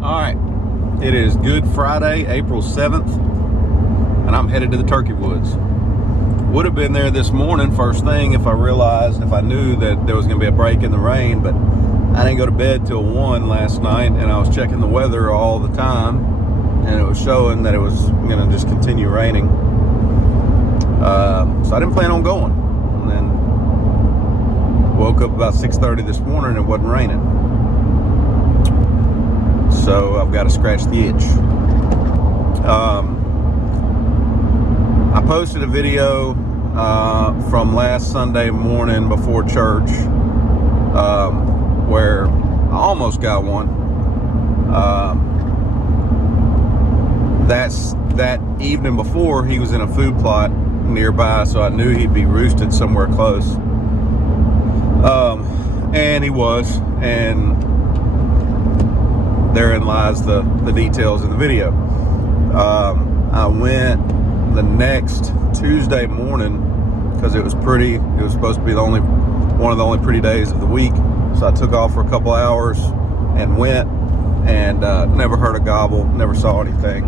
All right, it is Good Friday, April 7th, and I'm headed to the turkey woods. Would have been there this morning first thing if I knew that there was going to be a break in the rain, but I didn't go to bed till 1 last night, and I was checking the weather all the time, and it was showing that it was going to just continue raining. So I didn't plan on going, and then woke up about 6:30 this morning and it wasn't raining. So I've got to scratch the itch. I posted a video from last Sunday morning before church where I almost got one. That evening before, he was in a food plot nearby, so I knew he'd be roosted somewhere close. And he was, and therein lies the details in the video. I went the next Tuesday morning because it was supposed to be one of the only pretty days of the week. So I took off for a couple hours and went, and never heard a gobble, never saw anything.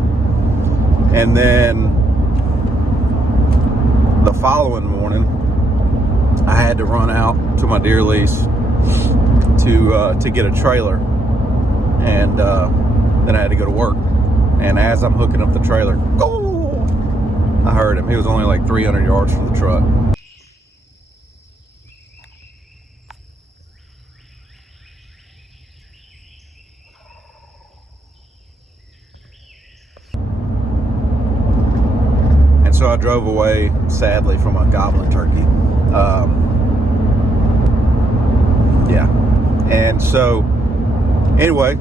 And then the following morning, I had to run out to my deer lease to get a trailer. And then I had to go to work. And as I'm hooking up the trailer, oh, I heard him. He was only like 300 yards from the truck. And so I drove away, sadly, from a gobbler turkey. Yeah. And so anyway,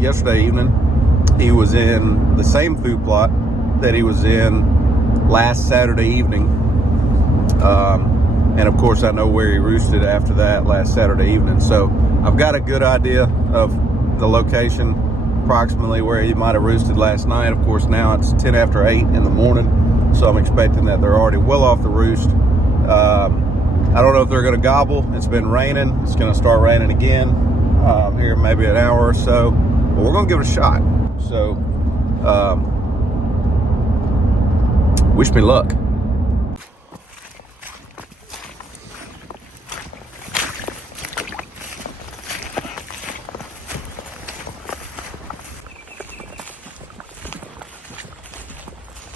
yesterday evening, he was in the same food plot that he was in last Saturday evening. And of course, I know where he roosted after that last Saturday evening. So I've got a good idea of the location, approximately where he might have roosted last night. Of course, now it's 10 after 8 in the morning. So I'm expecting that they're already well off the roost. I don't know if they're going to gobble. It's been raining. It's going to start raining again here in maybe an hour or so. But we're going to give it a shot. So, wish me luck.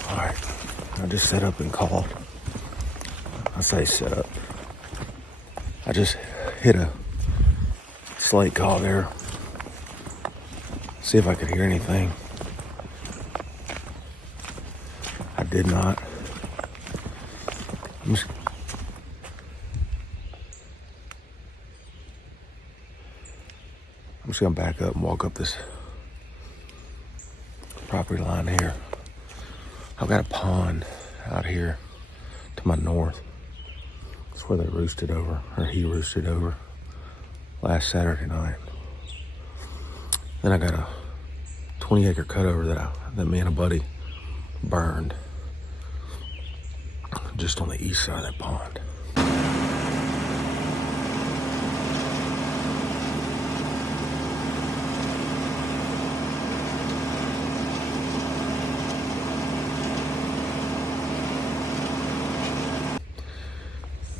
All right. I just set up and called. I say set up. I just hit a slate call there. See if I could hear anything. I did not. I'm just gonna back up and walk up this property line here. I've got a pond out here to my north. That's where they roosted over, or he roosted over last Saturday night. Then I got a 20-acre cutover that me and a buddy burned just on the east side of that pond.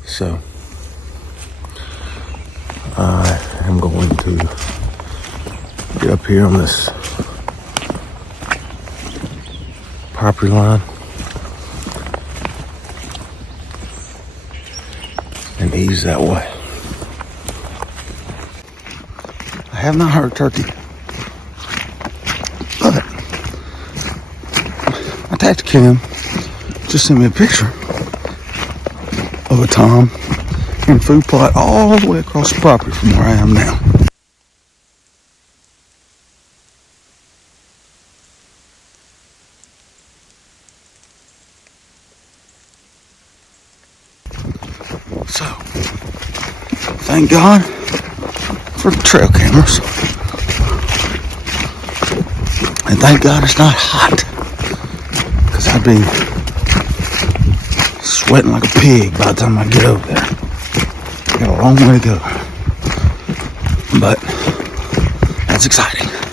So I am going to get up here on this property line and ease that way. I have not heard turkey, but my tactic cam just sent me a picture of a tom in food plot all the way across the property from where I am now. So, thank God for the trail cameras. And thank God it's not hot, because I'd be sweating like a pig by the time I get over there. I got a long way to go. But That's exciting.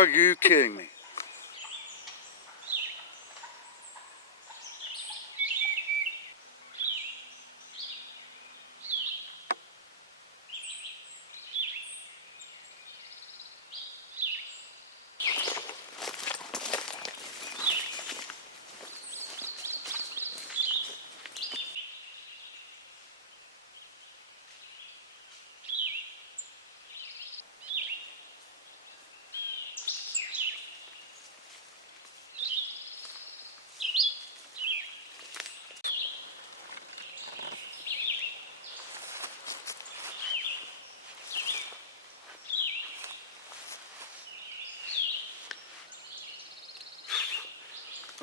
Are you kidding me?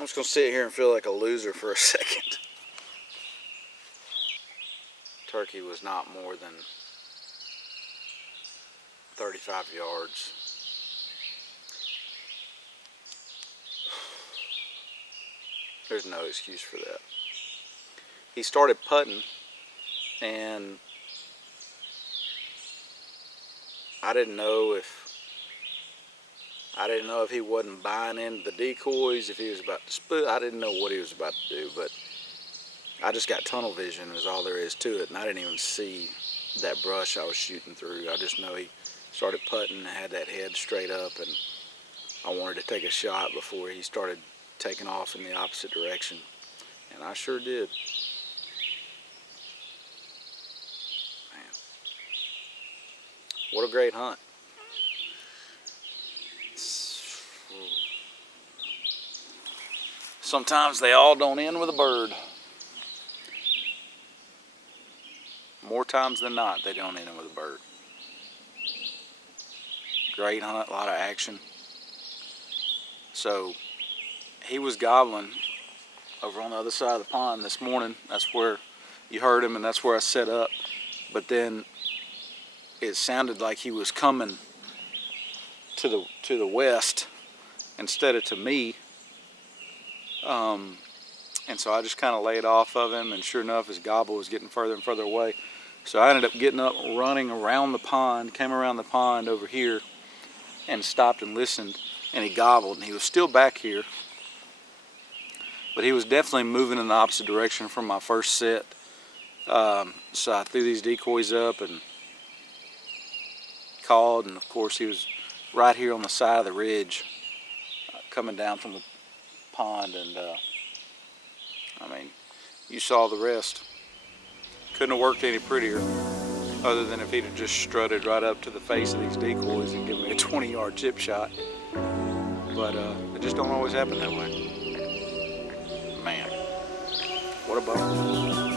I'm just gonna sit here and feel like a loser for a second. Turkey was not more than 35 yards. There's no excuse for that. He started putting, and I didn't know if he wasn't buying into the decoys, if he was about to spook. I didn't know what he was about to do, but I just got tunnel vision is all there is to it, and I didn't even see that brush I was shooting through. I just know he started putting and had that head straight up, and I wanted to take a shot before he started taking off in the opposite direction, and I sure did. Man, what a great hunt. Sometimes they all don't end with a bird. More times than not, they don't end with a bird. Great hunt, a lot of action. So he was gobbling over on the other side of the pond this morning. That's where you heard him, and that's where I set up. But then it sounded like he was coming to the west instead of to me. And so I just kind of laid off of him, and sure enough, his gobble was getting further and further away. So I ended up getting up, running around the pond, came around the pond over here, and stopped and listened, and he gobbled, and he was still back here, but he was definitely moving in the opposite direction from my first set. So I threw these decoys up and called, and of course he was right here on the side of the ridge, coming down from the pond, and I mean, you saw the rest. Couldn't have worked any prettier, other than if he'd have just strutted right up to the face of these decoys and given me a 20-yard chip shot. But it just don't always happen that way. Man, what a bummer.